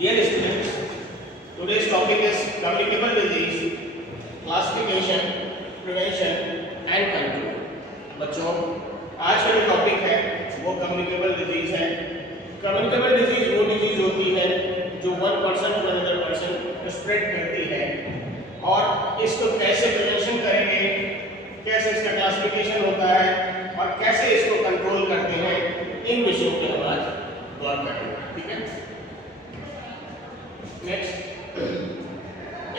Dear students, today's topic is communicable disease, classification, prevention and control. बच्चों, आज का जो टॉपिक है वो कम्युनिकेबल डिजीज है। कम्युनिकेबल डिजीज वो डिजीज होती है जो one person to another person spread करती है, और इसको कैसे प्रिवेंशन करेंगे, कैसे इसका क्लासिफिकेशन होता है और कैसे इसको कंट्रोल करते हैं, इन विषयों पे हम आज गौर करेंगे। ठीक है, next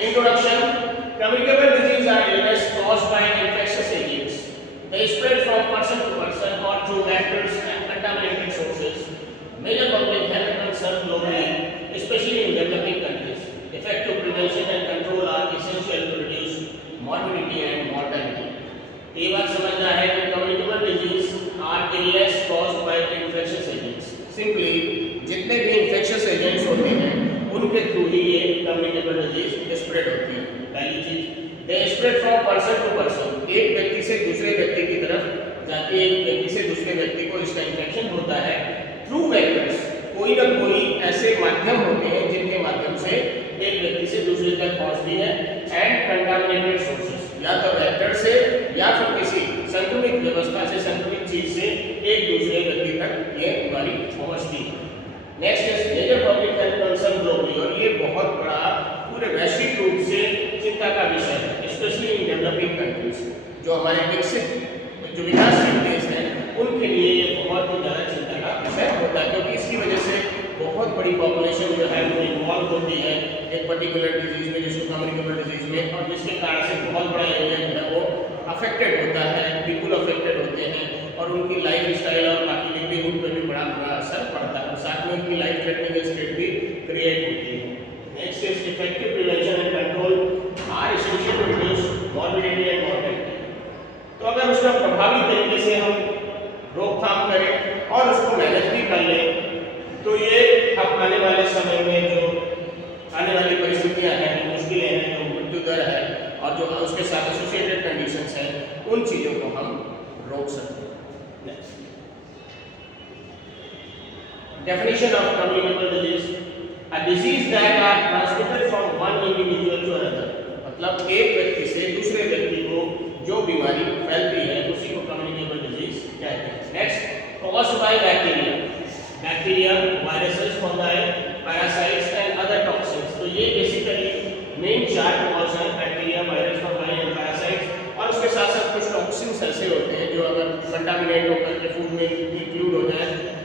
introduction. Communicable disease are illness caused by infectious agents. They spread from person to person or through vectors and contaminated sources. Major public health concern globally, especially in developing countries. Effective prevention and control are essential to reduce morbidity and mortality. ये बात समझना है कि communicable disease are illness caused by infectious agents. Simply जितने भी infectious agents होते हैं उनके थ्रू ही ये कम्युनिकेबल डिजीज स्प्रेड होती है। पहली चीज, they spread from person to person, एक व्यक्ति से दूसरे व्यक्ति की तरफ जाके एक व्यक्ति से दूसरे व्यक्ति को इसका इन्फेक्शन होता है थ्रू वेक्टर्स। कोई ना कोई ऐसे माध्यम होते हैं जिनके माध्यम से एक व्यक्ति से दूसरे तक पहुंचती है, एंड कंटामिनेटेड सोर्सेस, या तो वेक्टर से या फिर किसी संक्रमित व्यवस्था से, संक्रमित चीज से एक दूसरे व्यक्ति तक ये बीमारी पहुंचती है। Next is major public health concern globally, और ये बहुत बड़ा पूरे वैश्विक रूप से चिंता का विषय है, स्पेशली इन डेवलपिंग कंट्रीज। जो हमारे विकसित जो विकासशील देश हैं उनके लिए ये बहुत ही ज़्यादा चिंता का विषय होता है, क्योंकि इसकी वजह से बहुत बड़ी पॉपुलेशन जो है वो इन्वॉल्व होती है एक पर्टिकुलर डिजीज में, जिसको कम्युनिकेबल डिजीज में, और जिसके कारण से बहुत बड़ा एरिया जो है वो अफेक्टेड होता है, पीपल अफेक्टेड होते हैं, और उनकी लाइफ स्टाइल और बाकी लिवलीहुड पर भी बड़ा बुरा असर पड़ता है, साथ में उनकी लाइफ थ्रेटनिंग स्टेट भी क्रिएट होती है। Next is effective prevention and control are essential to reduce morbidity and mortality. तो अगर उसका प्रभावी तरीके से हम रोकथाम करें और उसको मैनेज भी कर लें, तो ये हम आने वाले समय में जो आने वाली परिस्थितियां हैं, मुश्किलें हैं, जो मृत्यु दर है और जो उसके साथ एसोसिएटेड कंडीशंस हैं, उन चीज़ों को हम रोक सकते हैं। Definition of communicable disease: a disease that are transmitted from one individual to another. मतलब एक व्यक्ति से दूसरे व्यक्ति को जो बीमारी फैलती है उसी को communicable disease कहते हैं। Next, caused by bacteria. Bacteria, viruses, fungi, parasites and other toxins. तो ये बेसिकली मेन चार कॉज हैं, bacteria, virus, fungi and parasites, और उसके साथ साथ कुछ टॉक्सिन्स ऐसे होते हैं जो अगर कंटामिनेट होकर के फूड में इंक्लूड हो जाए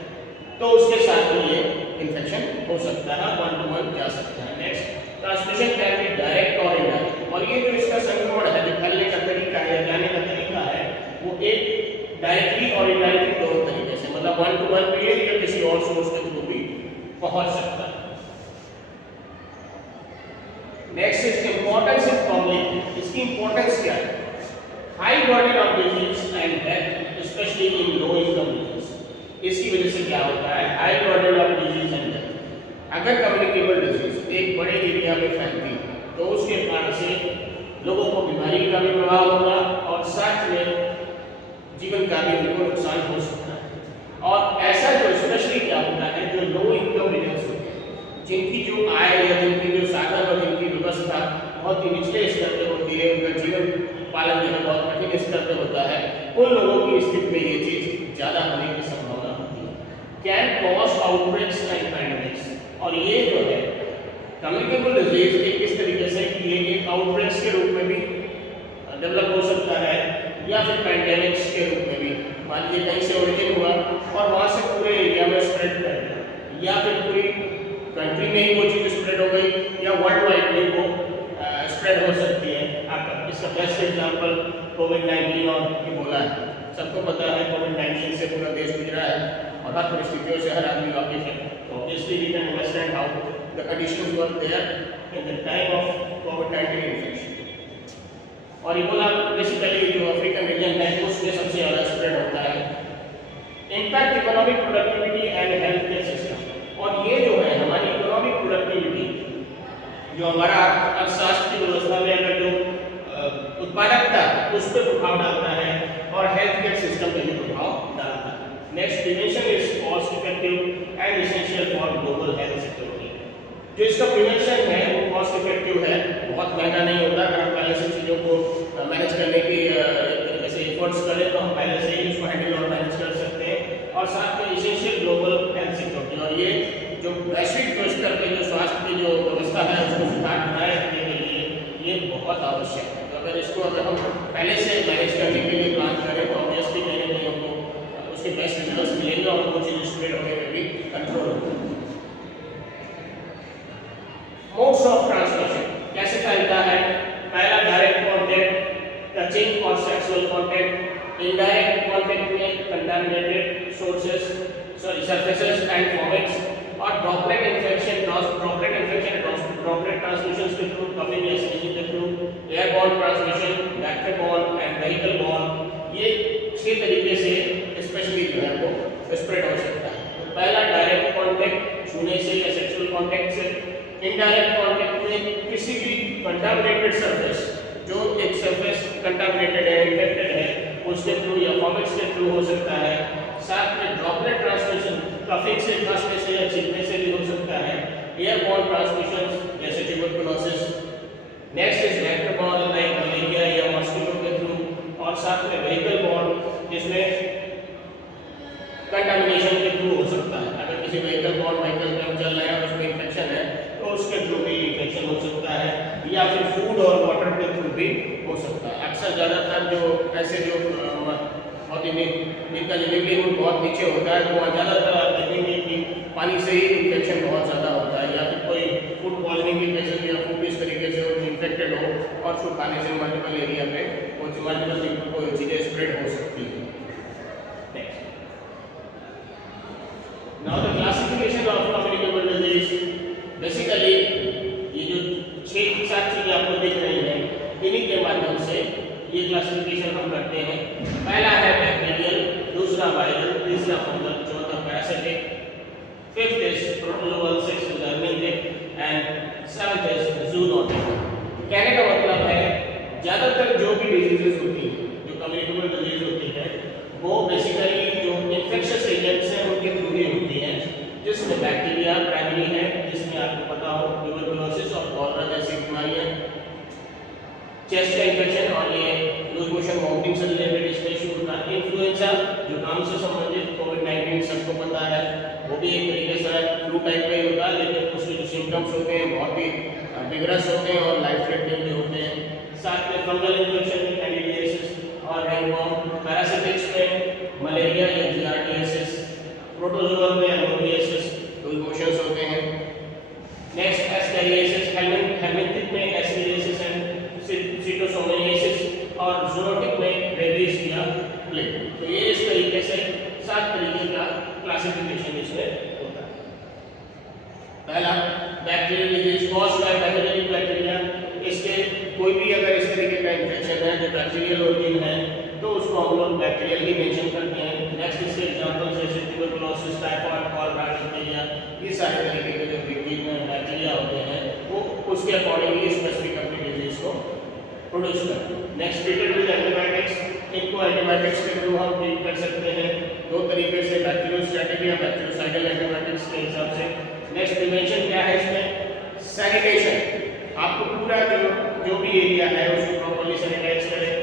तो उसके साथ भी ये इन्फेक्शन हो सकता है, वन टू वन जा सकता है। Next, transmission can be direct और इनडायरेक्ट, और ये जो इसका संक्रमण है, जो फैलने का तरीका है, जाने का तरीका है, वो एक डायरेक्टली और इनडायरेक्टली दोनों तरीके से, मतलब वन टू वन भी या किसी और सोर्स के थ्रू भी पहुंच सकता है। Next is importance in public. इसकी इंपॉर्टेंस क्या है? High burden of disease and death, especially in low income regions. इसकी वजह से क्या होता है? High burden of disease and death. अगर कम्युनिकेबल डिजीज एक बड़े एरिया में फैलती है तो उसके कारण से लोगों को बीमारी का भी प्रभाव होगा और साथ में जीवन का भी उनको नुकसान हो सकता है। और ऐसा जो स्पेशली क्या होता है, जो लो इनकम रीजन्स होते हैं, जिनकी जो आय या जिनकी जो साधन और जिनकी व्यवस्था बहुत ही निचले स्तर पर होती है, उनका जीवन पालन जो है बहुत कठिन स्तर पर होता है, उन लोगों की स्थिति में ये चीज ज्यादा होने की संभावना होती है। Can cause outbreaks and pandemics, और ये जो है कम्युनिकेबल डिजीज एक इस तरीके से कि ये एक आउटब्रेक्स के रूप में भी डेवलप हो सकता है या फिर पैंडेमिक्स के रूप में भी। मान लीजिए कहीं से ओरिजिन हुआ और वहाँ से पूरे एरिया में स्प्रेड कर गया, या फिर पूरी कंट्री में ही वो चीज़ स्प्रेड हो गई, या वर्ल्ड वाइड भी वो स्प्रेड हो सकती है। आपका इसका बेस्ट एग्जाम्पल कोविड-19 और इबोला है। सबको पता है कोविड-19 से पूरा देश गुजरा है और हर परिस्थितियों से हर आदमी वाकिफ है। तो obviously we can understand how the conditions were there in the time of कोविड-19 इन्फेक्शन। और इबोला बेसिकली जो अफ्रीकन रीजन है उसमें सबसे ज़्यादा स्प्रेड होता है। Impact economic productivity and health care system, और ये जो है हमारी इकोनॉमिक प्रोडक्टिविटी, जो हमारा अर्थशास्त्र की व्यवस्था में अगर जो उत्पादकता उस पर प्रभाव डालता है, और हेल्थ केयर सिस्टम पे भी प्रभाव डालता है। Next, prevention is cost effective and essential for global health security. जो इसका प्रिवेंशन है वो कॉस्ट इफेक्टिव है, बहुत महंगा नहीं होता। अगर हम पहले से चीज़ों को मैनेज करने की एक तरीके से एफर्ट्स करें तो हम पहले से ही उसको हैंडल और मैनेज कर सकते हैं। और साथ में इसेंशियल ग्लोबल हेल्थ सिक्योरिटी, और ये जो वैश्विक स्तर पे जो स्वास्थ्य की जो व्यवस्था है उसको सुधार बनाए रखने के लिए ये बहुत आवश्यक है। तो अगर हम पहले से मैनेज करने के लिए प्लान करें तो ऑब्वियसली कहीं ना कहीं हमको उसके बेस्ट रिजल्ट मिलेंगे और वो चीज़ स्प्रेड होने में भी कंट्रोल होगा। मोड्स ऑफ ट्रांसमिशन कैसे फैलता है? पहला डायरेक्ट कांटेक्ट, टचिंग और सेक्सुअल कांटेक्ट। इनडायरेक्ट कांटेक्ट में कंटामिनेटेड सरफेसेस एंड वॉमिट्स, और ड्रॉपलेट इन्फेक्शन ड्रॉपलेट ट्रांसमिशन के थ्रू, कफिंग या स्नीजिंग के through, airborne transmission, vector borne and vehicle born. ये 6 तरीके से स्पेशली जो है वो स्प्रेड हो सकता है। तो पहला डायरेक्ट कांटेक्ट, छूने से या सेक्सुअल कांटेक्ट से। इनडायरेक्ट कांटेक्ट में किसी भी कंटामिनेटेड सरफेस, जो एक सरफेस कंटामिनेटेड है, इन्फेक्टेड है, उसके थ्रू या वॉमिट्स के थ्रू हो सकता है। साथ में ड्रॉपलेट ट्रांसमिशन, कफिंग से, खांसने से या छींकने से भी हो सकता है। एयरबॉर्न ट्रांसमिशन जैसे tuberculosis. Next is vector borne like malaria या मॉस्किटो के थ्रू, और साथ में व्हीकल बॉर्न जिसमें कंटामिनेशन के थ्रू हो सकता है। अगर किसी व्हीकल में हम चल रहे हैं और उसमें इन्फेक्शन है तो उसके थ्रू भी इन्फेक्शन हो सकता है, या फिर फूड और वाटर के थ्रू भी हो सकता है। अक्सर ज़्यादातर जो ऐसे जो बहुत ही जिनका लिविंगहुड बहुत नीचे होता है तो वहाँ ज़्यादातर आप देखेंगे कि पानी से ही इन्फेक्शन बहुत ज़्यादा होता है, या फिर कोई फूड पॉइजनिंग की केसेस या फूड इस तरीके से इन्फेक्टेड हो और उसको खाने से मल्टीपल एरिया में मल्टीपल कोई चीज़ें स्प्रेड हो सकती है। Now the classification of communicable disease, basically ये जो 6-7 चीजें आपको दिख रही हैं, इन्हीं के माध्यम से ये क्लासिफिकेशन हम करते हैं। पहला है बैक्टीरियल, दूसरा वायरल, तीसरा फंगल, चौथा parasitic, fifth is protozoal, sixth is helminthic and seventh is zoonotic. कहने का मतलब है ज़्यादातर जो भी डिजीजेस होती हैं, जो कम्युनिकेबल डिजीज होती है, वो बेसिकली जो इन्फेक्शियस एजेंट्स हैं उनके थ्रू ही होती हैं, जिसमें बैक्टीरिया प्राइमरी है, जिसमें आपको पता हो ट्यूबरकुलोसिस और कॉलरा जैसी बीमारियां, चेस्ट का इन्फेक्शन और ये लूज मोशन वॉमिटिंग से रिलेटेड इसका इशू होता है। इन्फ्लुएंजा जुकाम से संबंधित, कोविड-19 सबको पता है, वो भी एक तरीके से फ्लू टाइप का ही होता है, लेकिन उसके जो सिम्टम्स होते हैं बहुत ही विगरस होते हैं और लाइफ थ्रेटनिंग भी होते हैं। साथ में फंगल इन्फेक्शन में कैंडिडियासिस और रिंगवॉर्म, पैरासिटिक्स में मलेरिया या जियार्डियासिस, प्रोटोजोअल में एमोनियासिस, लूज मोशंस होते हैं। नेक्स्ट एस्केरियासिस, हेलमिंथिक में एस्केरियासिस एंड सिटोसोमियासिस, और जूनोटिक में रेबीज या प्लेग। तो ये इस तरीके से 7 तरीके का क्लासिफिकेशन इसमें होता है। पहला bacterial disease caused bye pathogenic bacteria, इसके कोई भी अगर इस तरीके का इन्फेक्शन है जो बैक्टीरियल ओरिजिन है तो उसको हम लोग बैक्टीरियल ही मेंशन करते हैं। नेक्स्ट इसके एग्जांपल जैसे ट्यूबरकुलोसिस, टाइफाइड, कॉलरा, डिप्थीरिया, ये सारे तरीके के जो बैक्टीरिया होते हैं वो उसके अकॉर्डिंगली स्पेसिफिक अपनी डिजीज को प्रोड्यूस करते हैं। नेक्स्ट ट्रीटेड विद एंटीबायोटिक्स, इनको एंटीबायोटिक्स के थ्रू हम ट्रीट कर सकते हैं 2 तरीके से, बैक्टीरियोस्टैटिक या बैक्टीरियोसाइडल एंटीबायोटिक्स के हिसाब से। नेक्स्ट प्रिवेंशन क्या है इसमें? सैनिटेशन, आपको पूरा जो भी एरिया है उसको प्रॉपर्ली सैनिटाइज करें।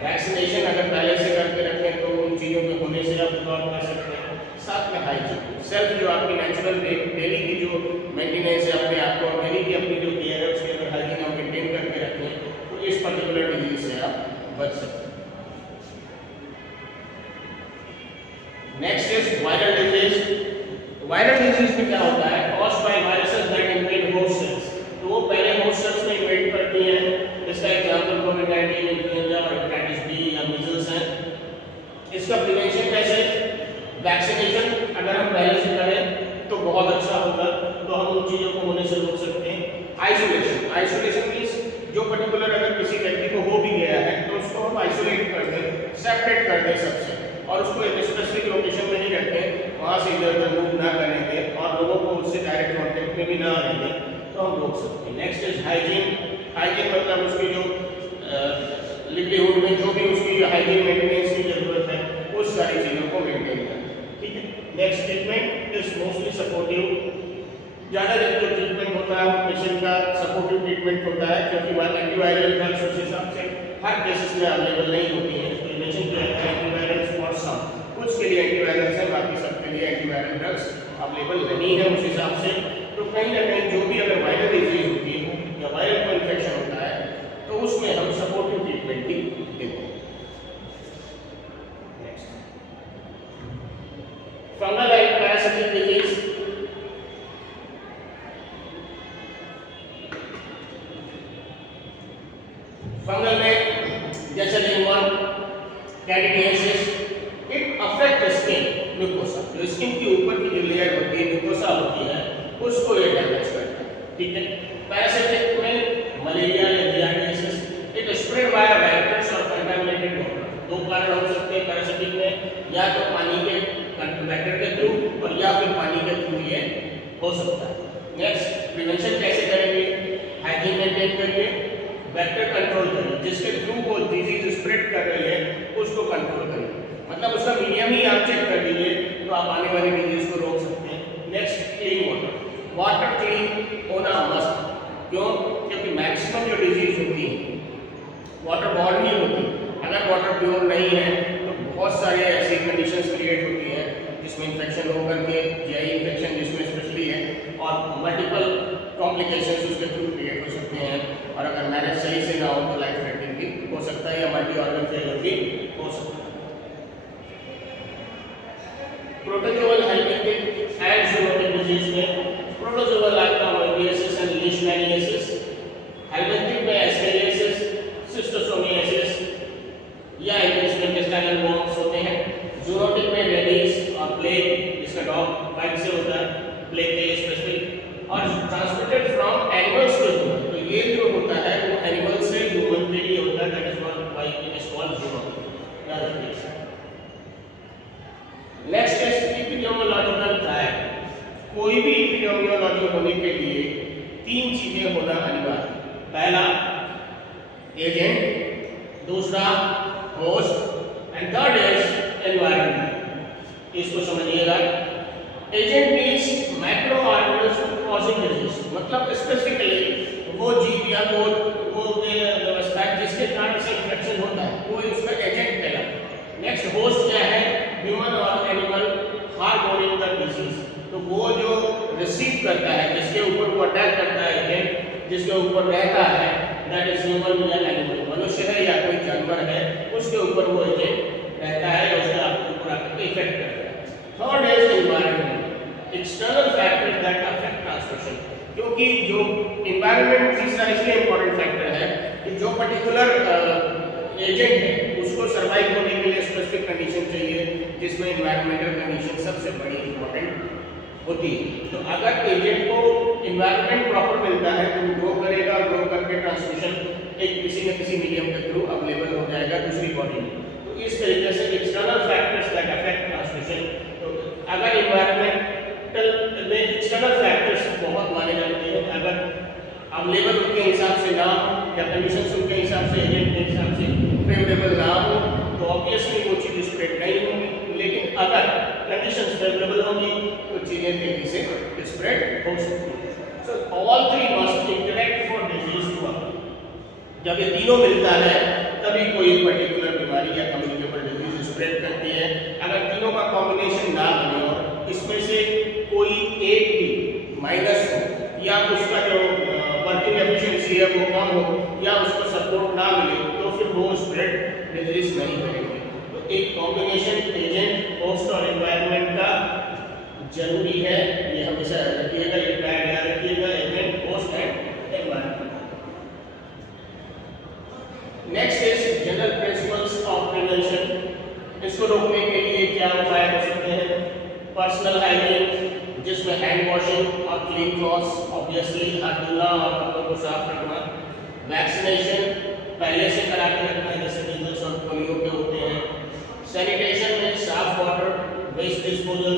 वैक्सीनेशन अगर पहले से करके रखें तो उन चीज़ों के होने से आप रिकॉर्ड कर सकते हैं। साथ में हाइजीन, सेल्फ जो आपकी नेचुरल डेली की जो मेंटेनेंस है अपने आप को, डेली की अपनी जो केयर है उसकी अगर हाइजीन आप मेंटेन करके रखें तो इस पर्टिकुलर डिजीज से आप बच सकते हैं। Next is viral disease. Viral disease में क्या होता है? Caused by viruses that invade host cells, तो वो पहले होस्ट सेल्स में इन्वेड करती हैं। इसका एग्जांपल कोविड-19, इन्फ्लुएंजा और हेपेटाइटिस बी या मीजल्स है। इसका प्रिवेंशन कैसे? वैक्सीनेशन अगर हम पहले से करें तो बहुत अच्छा होगा, तो हम उन चीज़ों को होने से रोक सकते हैं। आइसोलेशन, आइसोलेशन मींस जो पर्टिकुलर अगर किसी व्यक्ति को हो भी गया है तो उसको हम आइसोलेट कर दें, सेपरेट कर दें सबसे, और उसको एक स्पेसिफिक लोकेशन में ही रखें, वहाँ से इधर उधर मूव ना करने दें और लोगों को उससे डायरेक्ट कॉन्टेक्ट में भी ना आने दें, तो हम रोक सकते हैं। Next is hygiene. हाइजीन मतलब उसकी जो लिवलीहुड में जो भी उसकी हाइजीन मेंटेनेंस की जरूरत है उस सारी चीज़ों को मेंटेन करना, ठीक है। Next treatment is mostly supportive. ज़्यादा जब ट्रीटमेंट होता है सपोर्टिव ट्रीटमेंट होता है, क्योंकि वह एंटीवायरल ड्रग्स उस हिसाब से हर केसेस में अवेलेबल नहीं होती है। प्रिवेंशन क्या है, एंटीवायरल्स और सम कुछ के लिए एंटीवायरल्स है, बाकी सबके लिए एंटीवायरल ड्रग्स अवेलेबल नहीं है उस हिसाब से। तो कहीं ना कहीं जो भी अगर वायरल डिजीज होती है या वायरल को इन्फेक्शन होता है तो उसमें हम सपोर्टिव ट्रीटमेंट भी देते हैं। Fungal and parasitic disease, fungal में जैसे ringworm, candidiasis, it affect skin mucosa, जो स्किन के ऊपर की जो लेयर होती है म्यूकोसा होती है उसको ये डैमेज करता है, ठीक है। पैरासिटिक में मलेरिया या giardiasis, it spread by vectors और कंटामिनेटेड वाटर। दो कारण हो सकते हैं पैरासिटिक में, या तो पानी के वेक्टर के थ्रू और या फिर पानी के थ्रू ये हो सकता है। नेक्स्ट, प्रिवेंशन कैसे करेंगे, हाइजीन मेंटेन करिए, वेक्टर कंट्रोल करिए, जिसके थ्रू वो डिजीज स्प्रेड कर रही है उसको कंट्रोल करिए, मतलब उसका मीडियम ही आप चेक कर लीजिए तो आप आने वाली डिजीज को रोक सकते हैं। Next, clean water, water clean होना मस्ट, क्यों, क्योंकि मैक्सिमम जो डिजीज होती है वाटर बॉर्न ही होती है। अगर वाटर प्योर नहीं है तो बहुत सारे ऐसी कंडीशंस क्रिएट होती है जिसमें इन्फेक्शन होकर के, जीआई इन्फेक्शन जिसमें स्पेशली है, और मल्टीपल कॉम्प्लिकेशंस उसके थ्रू क्रिएट हो सकते हैं, और अगर मैनेज सही से ना हो तो लाइफ थ्रेटनिंग भी हो सकता है या मल्टी ऑर्गन फेलियर भी हो सकता है। Protozoal helminthic and zoonotic disease में प्रोटोजोअल आपका मोइडियसिस एंड लीशमैनियासिस, हेल्मिंथिक में एस्केरियासिस, सिस्टोसोमियासिस या इंटेस्टाइनल वॉर्म्स होते हैं। जूनोटिक में रेबीज और प्लेग, जिसका डॉग बाइट से होता है, प्लेग के लिए स्पेसिफिक, और transmitted from animals to human. तो ये जो होता है वो एनिमल से ह्यूमन के लिए होता है, that is why it is called zoonotic. Next is epidemiological trial. कोई भी एपिडेमियोलॉजी होने के लिए तीन चीजें होना अनिवार्य है। पहला एजेंट, दूसरा host and third is environment. इसको समझिएगा। Agent means micro organism causing disease, मतलब स्पेसिफिकली वो जीव या वो व्यवस्था जिसके कारण से इन्फेक्शन होता है वो उसका एजेंट कहलाता है। नेक्स्ट, होस्ट क्या है, ह्यूमन और एनिमल हार्बोरिंग द डिजीज, तो वो जो रिसीव करता है, जिसके ऊपर वो अटैक करता है एजेंट, जिसके ऊपर रहता है, दैट इज ह्यूमन या एनिमल, मनुष्य है या कोई जानवर है, उसके ऊपर वो एजेंट रहता है या उसका ऊपर आकर इफेक्ट करता है। Third is environment, external factors that affect transmission, क्योंकि जो एनवायरनमेंट तीसरा इसलिए इंपॉर्टेंट फैक्टर है कि जो पर्टिकुलर एजेंट है उसको सर्वाइव होने के लिए स्पेसिफिक कंडीशन चाहिए, जिसमें एनवायरमेंटल कंडीशन सबसे बड़ी इंपॉर्टेंट होती है। तो अगर एजेंट को एनवायरनमेंट प्रॉपर मिलता है तो ग्रो करेगा, ग्रो करके ट्रांसमिशन एक किसी न किसी मीडियम के थ्रू अवेलेबल हो जाएगा दूसरी बॉडी में। तो इस तरीके से external factors that affect transmission, तो अगर एनवायरमेंटल में एक्सटर्नल फैक्टर्स बहुत माने जाते हैं, अगर अवेलेबल उनके हिसाब से ना हो या कंडीशंस उनके हिसाब से, एजेंट के हिसाब से फेवरेबल ना हो, तो ऑब्वियसली वो चीज़ स्प्रेड नहीं होगी। लेकिन अगर कंडीशंस फेवरेबल होंगी तो चीज़ें तेजी से स्प्रेड हो सकती हैं। So all three must interact for disease to occur. जब ये तीनों मिलता है तभी कोई पर्टिकुलर बीमारी या कम्युनिकेबल डिजीज स्प्रेड करती है। अगर तीनों का कॉम्बिनेशन ना बने और इसमें से कोई एक भी माइनस हो या उसका जो वर्किंग एफिशिएंसी है वो कम हो या उसको सपोर्ट ना मिले तो फिर वो स्प्रेड डिजीज नहीं करेंगे। तो एक कॉम्बिनेशन एजेंट, होस्ट और एनवायरनमेंट का जरूरी है, ये हमेशा याद रखिएगा, ये ट्रायड याद रखिएगा, agent, host and environment. Next is general principles of prevention. इसको रोकने के लिए क्या उपाय हो सकते हैं? पर्सनल हाइजीन, जिसमें हैंड वॉशिंग और क्लीन क्लॉथ्स, ऑब्वियसली हाथ धोना और कपड़ों को साफ रखना। वैक्सीनेशन पहले से करा के रखना, जैसे मीजल्स और पोलियो के होते हैं। सैनिटेशन में साफ वाटर, वेस्ट डिस्पोजल,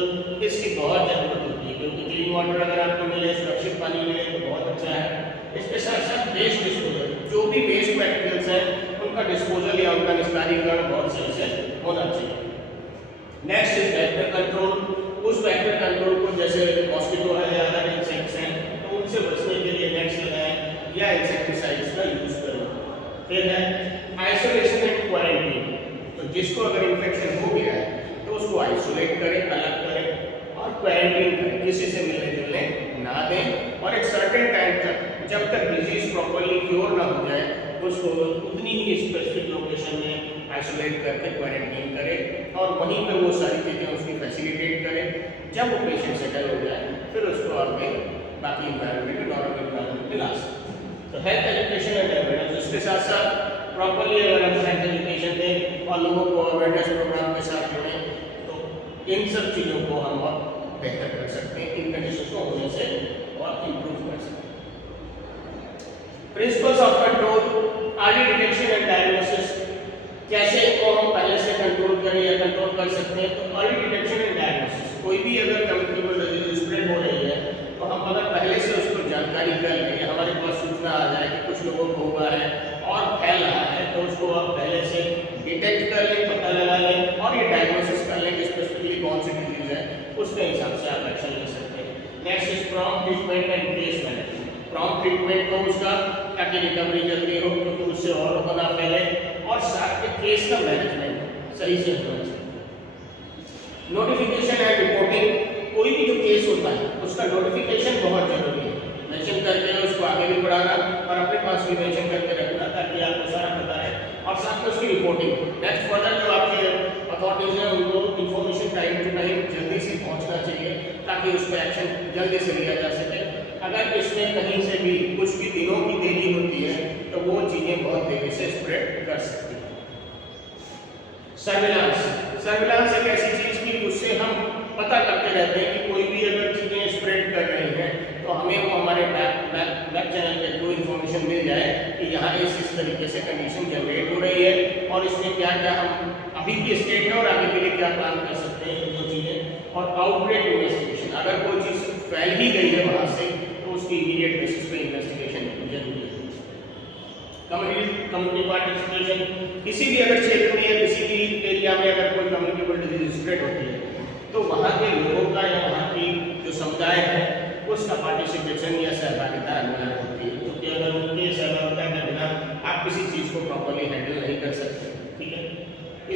इसकी बहुत ज़रूरत होती है, क्योंकि क्लीन वाटर अगर आपको मिले, सुरक्षित पानी मिले तो बहुत अच्छा है। इसके साथ साथ वेस्ट डिस्पोजल, जो भी वेस्ट मटेरियल्स हैं उनका डिस्पोजल या उनका निस्तारीकरण बहुत सही से होना चाहिए। Next is vector control. उस वेक्टर कंट्रोल को, जैसे मॉस्किटो है या अदर इंसेक्ट्स हैं, तो उनसे बचने के लिए नेट्स लगाएं फिर है आइसोलेशन एंड क्वारंटीन। तो जिसको अगर इन्फेक्शन हो गया है तो उसको आइसोलेट करें, अलग करें और क्वारंटीन करें, किसी से मिलने जुलने ना दें और एक सर्टेन टाइम तक, जब तक डिजीज प्रॉपर्ली क्योर ना हो जाए, उसको उतनी ही स्पेसिफिक लोकेशन में आइसोलेट करके क्वारंटीन करें और वहीं पर वो सारी चीज़ें उसकी फैसिलिटेट करें। जब वो पेशेंट सेटल हो जाए फिर उसको आगे बाकी इन्वायरमेंट, नॉर्मल इन्वायरमेंट में ला सकते हैं। तो हेल्थ एजुकेशन एंड अवेयरनेस, इसके साथ साथ प्रॉपर्ली अगर हम हेल्थ एजुकेशन दें और लोगों को अवेयरनेस प्रोग्राम के साथ जोड़ें तो इन सब चीज़ों को हम और बेहतर कर सकते हैं, इन कंडीशन को होने से और इम्प्रूव कर सकते हैं। Principles of control, early detection and diagnosis, कैसे इनको हम पहले से कंट्रोल करें या कंट्रोल कर सकते हैं। तो अर्ली डिटेक्शन एंड डायग्नोसिस, कोई भी अगर कम्युनिकेबल डिजीज स्प्रेड हो रही है तो हम अगर पहले से उसको जानकारी कर लें, हमारे पास सूचना आ जाए कि कुछ लोगों को हुआ है और फैल रहा है, तो उसको आप पहले से डिटेक्ट कर लें, पता लगा लें और ये डायग्नोसिस कर लें कि स्पेसिफिकली कौन सी डिजीज है, उसके हिसाब से आप एक्शन ले सकते हैं। Next is prompt treatment and case management, prompt treatment को उसका ताकि रिकवरी जल्दी हो, क्योंकि उससे और लोगों ना फैले, और साथ में केस का मैनेजमेंट सही से होना चाहिए। नोटिफिकेशन एंड रिपोर्टिंग, कोई भी जो केस होता है उसका नोटिफिकेशन बहुत जरूरी है, मेंशन करके उसको आगे भी बढ़ाना और अपने पास भी मेंशन करके रखना ताकि आपको सारा पता है, और साथ में उसकी रिपोर्टिंग। नेक्स्ट फर्दर जो आपके अथॉरिटीज हैं उनको इन्फॉर्मेशन टाइम टू टाइम जल्दी से पहुंचना चाहिए ताकि उस पर एक्शन जल्दी से लिया जा सके। अगर इसमें कहीं से भी कुछ भी दिनों की देरी होती है तो वो चीज़ें बहुत तेजी से स्प्रेड कर सकती हैं। सर्विलांस, सर्विलांस एक ऐसी चीज़ की उससे हम पता करते रहते हैं कि कोई भी अगर चीज़ें स्प्रेड कर रही हैं तो हमें वो हमारे बैक चैनल पे कोई इन्फॉर्मेशन मिल जाए कि यहाँ इस तरीके से कंडीशन जनरेट हो रही है और इसमें क्या क्या हम अभी की स्टेट है और आगे के लिए क्या प्लान कर सकते हैं, वो चीज़ें। और आउटब्रेक इन्वेस्टिगेशन, अगर कोई चीज़ फैल ही गई है वहाँ से तो उसकी इमीडिएट बेसिस पे इन्वेस्टिगेशन जरूरी है। कम्युनिटी पार्टिसिपेशन, किसी भी अगर क्षेत्र में या किसी भी एरिया में अगर कोई कम्युनिकेबल डिजीज स्प्रेड होती है तो वहाँ के लोगों का या वहाँ की जो समुदाय है उसका पार्टिसिपेशन या सहभागिता अनिवार्य होती है, क्योंकि अगर उनके सहभागिता के बिना आप किसी चीज़ को प्रॉपर्ली हैंडल नहीं कर सकते। ठीक है।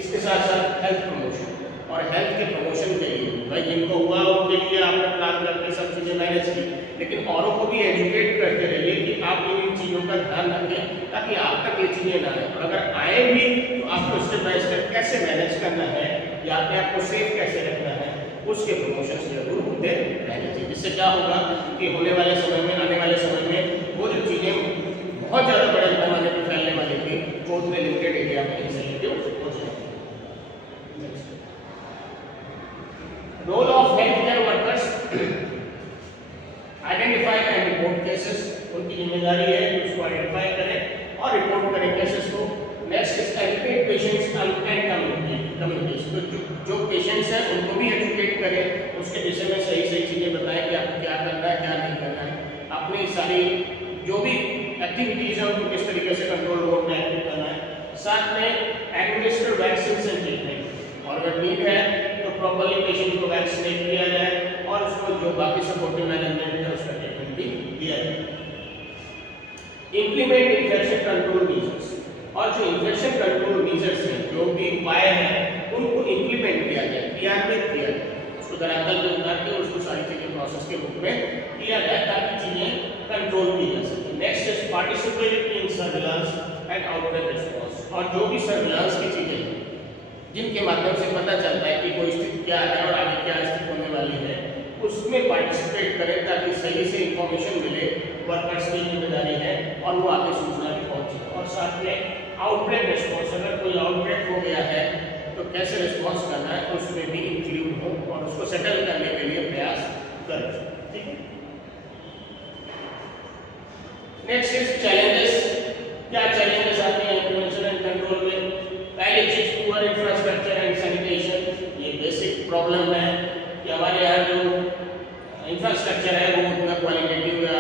इसके साथ साथ हेल्थ प्रमोशन, और हेल्थ के प्रमोशन के लिए भाई जिनको हुआ उनके लिए आपने प्लान करके सब चीज़ें मैनेज की, लेकिन औरों को भी एजुकेट करते रहिए कि आप इन चीज़ों का ध्यान रखें ताकि आप तक ये चीज़ें ना आए, और अगर आए भी तो आपको स्टेप बाय स्टेप कैसे मैनेज करना है या अपने आप को सेफ कैसे रखना है, उसके प्रमोशन जरूर होते रहने चाहिए। जिससे क्या होगा कि होने वाले समय में, आने वाले समय में वो जो चीज़ें बहुत ज़्यादा बड़े पैमाने पर फैलने वाली थी वो उतने लिमिटेड एरिया में इंसेंसिटिव हो जाए। Role of health care workers, identify and report cases, उनकी जिम्मेदारी है कि उसको आइडेंटिफाई करें और रिपोर्ट करें केसेस को। Next is educate patients and communities, तो जो पेशेंट्स हैं उनको भी एजुकेट करें, उसके विषय में सही सही चीज़ें बताएं कि आपको क्या करना है क्या नहीं करना है, अपनी सारी जो भी एक्टिविटीज़ हैं उनको किस तरीके से कंट्रोल रूम में एक्टिव करना है। साथ में एडमिनिस्टर वैक्सीन एंड ट्रीटमेंट, और अगर नीड है तो प्रॉपर्ली पेशेंट को वैक्सीनेट किया जाए और उसको जो बाकी सपोर्टिव मैनेजमेंट है उसका ट्रीटमेंट भी दिया जाए। इम्प्लीमेंट इन्फेक्शन कंट्रोल मेजर्स, और जो इन्फेक्शन कंट्रोल मेजर्स हैं, जो भी उपाय हैं उनको इम्प्लीमेंट किया जाए, क्रियान्वित किया जाए, उसको धरातल पे उतार के उसको सारी चीज़ें प्रोसेस के रूप में किया जाए ताकि चीज़ें कंट्रोल की जा सके। Next is participate in surveillance and outbreak response, और जो भी सर्विलांस की चीज़ें हैं जिनके माध्यम से पता चलता है कि कोई स्थिति क्या है और आगे क्या स्थिति होने वाली है, उसमें पार्टिसिपेट करें ताकि सही से इंफॉर्मेशन मिले, वर्कर्स की जिम्मेदारी है और वो आगे सूचना भी पहुंचे। और साथ में आउटब्रेक रिस्पॉन्स, अगर कोई आउटब्रेक हो गया है तो कैसे रिस्पॉन्स करना है उसमें भी इंक्लूड हो और उसको सेटल करने के लिए प्रयास करें। ठीक है। नेक्स्ट इज चैलेंजेस, क्या चैलेंजेस आते हैं प्रिवेंशन एंड कंट्रोल में। पहली चीज पुअर इंफ्रास्ट्रक्चर एंड सैनिटेशन, ये बेसिक प्रॉब्लम है कि हमारे यहाँ जो इंफ्रास्ट्रक्चर है वो उतना क्वालिटेटिव या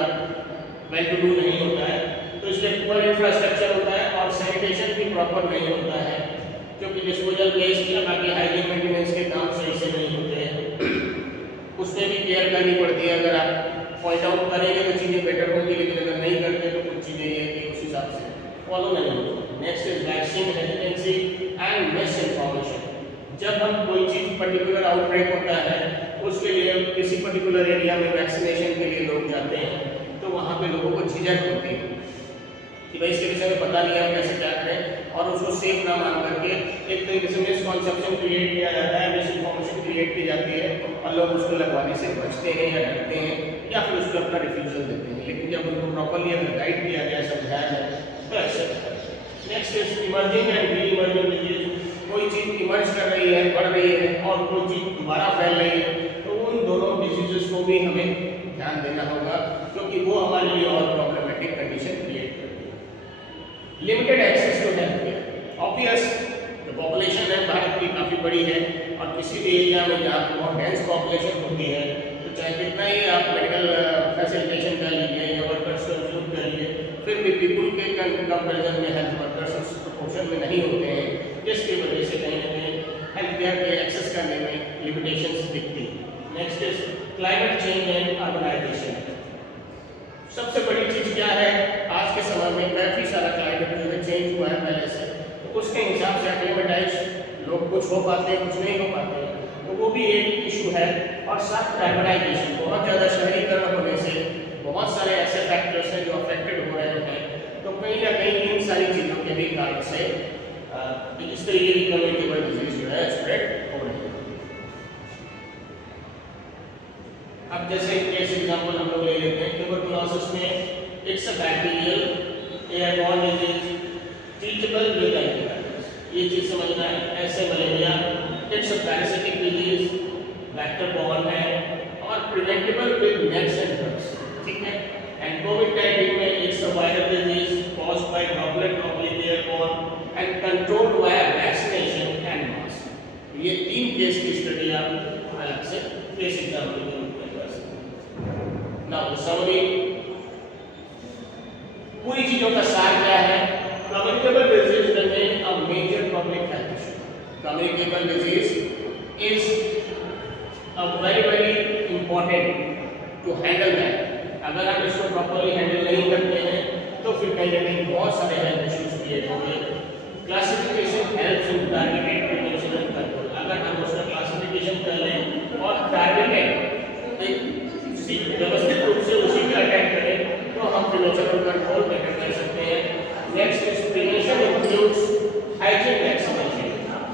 वेल टू डू नहीं होता है, तो इसलिए पुअर इंफ्रास्ट्रक्चर होता है और सैनिटेशन भी प्रॉपर नहीं होता है, क्योंकि डिस्पोजल वेस्ट या बाकी हाइजीन मेंटेनेंस के काम सही से नहीं होते हैं, उसमें भी केयर करनी पड़ती है। अगर आप पॉइंट आउट करेंगे तो चीज़ें बेटर होंगी, लेकिन अगर नहीं करते तो कुछ चीज़ें ये कि उस हिसाब से फॉलो नहीं होती। Next is vaccine residency and miss information. जब हम कोई चीज पर्टिकुलर आउटब्रेक होता है उसके लिए किसी पर्टिकुलर एरिया में वैक्सीनेशन के लिए लोग जाते हैं तो वहाँ पे लोगों को झिझक होती है कि भाई इसके विषय में पता नहीं है हम कैसे क्या करें, और उसको सेफ ना मान करके एक तरीके से मिसकॉन्सेप्शन क्रिएट किया जाता है, मिस इन्फॉर्मेशन क्रिएट की जाती है और लोग उसको लगवाने से बचते हैं या डरते हैं या फिर उसको अपना रिफ्यूजल देते हैं। लेकिन जब उनको प्रॉपरली अगर गाइड किया जाए, समझाया जाए तो एक्सेप्ट करते हैं। Next is emerging and re emerging disease. कोई चीज़ इमर्ज कर रही है, बढ़ रही है और कोई चीज़ दोबारा फैल रही है तो उन दोनों डिजीजेस को भी हमें ध्यान देना होगा क्योंकि वो हमारे लिए और प्रॉब्लमेटिक कंडीशन क्रिएट करती है। Limited access to health care. Obvious जो पॉपुलेशन है भारत की काफ़ी बड़ी है और किसी भी एरिया में जहाँ पर बहुत डेंस पॉपुलेशन होती है तो चाहे कितना ही आप मेडिकल फैसिलिटेशन कर लीजिए या वर्कर्स का यूज कर लीजिए फिर भी पीपुल के कंपेरिजन में हेल्थ वर्कर्स उस प्रोपोर्शन में नहीं होते हैं, जिसकी वजह से कहीं ना कहीं हेल्थ केयर के एक्सेस करने में लिमिटेशंस दिखती है। Next is climate change and urbanization. सबसे बड़ी चीज़ क्या है, आज के समय में काफ़ी सारा क्लाइमेट जो है चेंज हुआ है पहले से, तो उसके हिसाब से एक्लिमेटाइज लोग कुछ हो पाते हैं कुछ नहीं हो पाते हैं, तो वो भी एक इशू है। और साथ अर्बनाइजेशन, बहुत ज़्यादा शहरीकरण होने से बहुत सारे ऐसे फैक्टर्स हैं जो अफेक्टेड हो रहे हैं, तो कहीं ना कहीं इन सारी चीज़ों के भी कारण से इस तरीके की कम्युनिकेबल डिजीज जो है स्प्रेड हो रही है। अब जैसे केस एग्जांपल हम लोग ले लेते हैं, ट्यूबरकुलोसिस में it's a bacterial airborne disease treatable with antibiotics, ये चीज समझना है। ऐसे malaria it's a parasitic disease, vector borne है और preventable with meds and drugs, ठीक है। एंड कोविड-19 में it's a viral disease caused by droplet of airborne and controlled by vaccination and mask. ये तीन केस की स्टडी आप अलग से केस एग्जांपल के रूप में कर सकते हैं। नाउ समरी, पूरी चीजों का सार क्या है? Communicable disease remain a major public health issue. Communicable disease is a very important to handle that. अगर हम इसको प्रॉपर्ली हैंडल नहीं करते हैं तो फिर कहीं ना कहीं बहुत सारे हेल्थ इश्यूज क्रिएट होंगे। Classification helps in targeted prevention and control. अगर हम उसका क्लासिफिकेशन कर लें और टारगेटेड एक व्यवस्थित रूप से उसी पे अटैक करें तो हम प्रिवेंशन और कंट्रोल बेटर कर सकते हैं। Next is prevention includes hygiene, vaccination,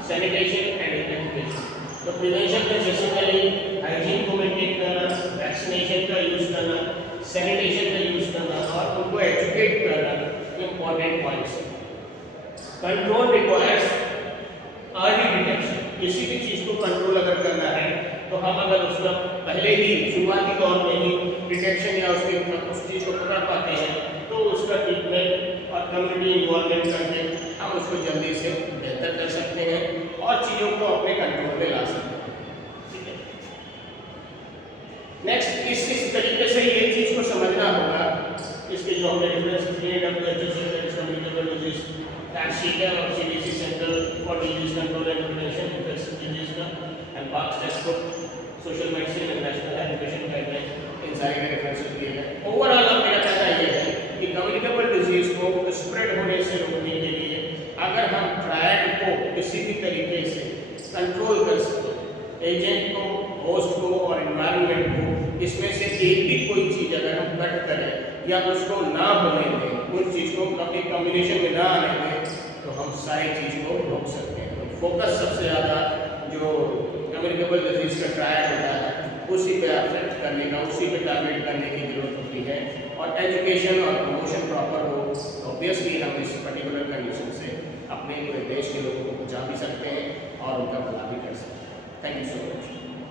sanitation and education. तो प्रिवेंशन में बेसिकली हाइजीन को मेंटेन करना, वैक्सीनेशन का यूज करना, सैनिटेशन का यूज करना और उनको एजुकेट करना इंपॉर्टेंट पॉइंट्स है। Control requires early detection. किसी भी चीज़ को कंट्रोल अगर करना है तो हम अगर उसका पहले ही शुरुआती दौर में ही डिटेक्शन या उसके उस चीज़ को पकड़ पाते हैं तो उसका ट्रीटमेंट और कम्युनिटी इन्वॉल्वमेंट करके हम उसको जल्दी से बेहतर कर सकते हैं और चीज़ों को अपने कंट्रोल में ला सकते हैं, ठीक है। नेक्स्ट इस तरीके से ये चीज़ को समझना होगा। इसके जो हमने difference create up communicable disease CDC और CDC centre for disease control and prevention infectious disease का and Park's textbook, social medicine and national education guideline, इन सारे के रेफरेंसेस दिए गए। ओवरऑल अब मेरा कहना ये है कि कम्युनिकेबल डिजीज को स्प्रेड होने से रोकने के लिए अगर हम ट्रायड को किसी भी तरीके से कंट्रोल कर सकें, एजेंट को, होस्ट को और एनवायरनमेंट को, इसमें से एक भी कोई चीज़ अगर हम कट करें या उसको ना होने दें, उस चीज़ को अपने कॉम्बिनेशन में ना आने दें तो हम सारी चीज़ को रोक सकते हैं। तो फोकस सबसे ज़्यादा जो कम्युनिकेबल डिजीज का ट्रायल होता है उसी पे अफेक्ट करने का, उसी पे टारगेट करने की जरूरत होती है। और एजुकेशन और प्रमोशन प्रॉपर हो तो ऑब्वियसली हम इस पर्टिकुलर कंडीशन से अपने पूरे देश के लोगों को बचा भी सकते हैं और उनका भला भी कर सकते हैं। Thank you so much.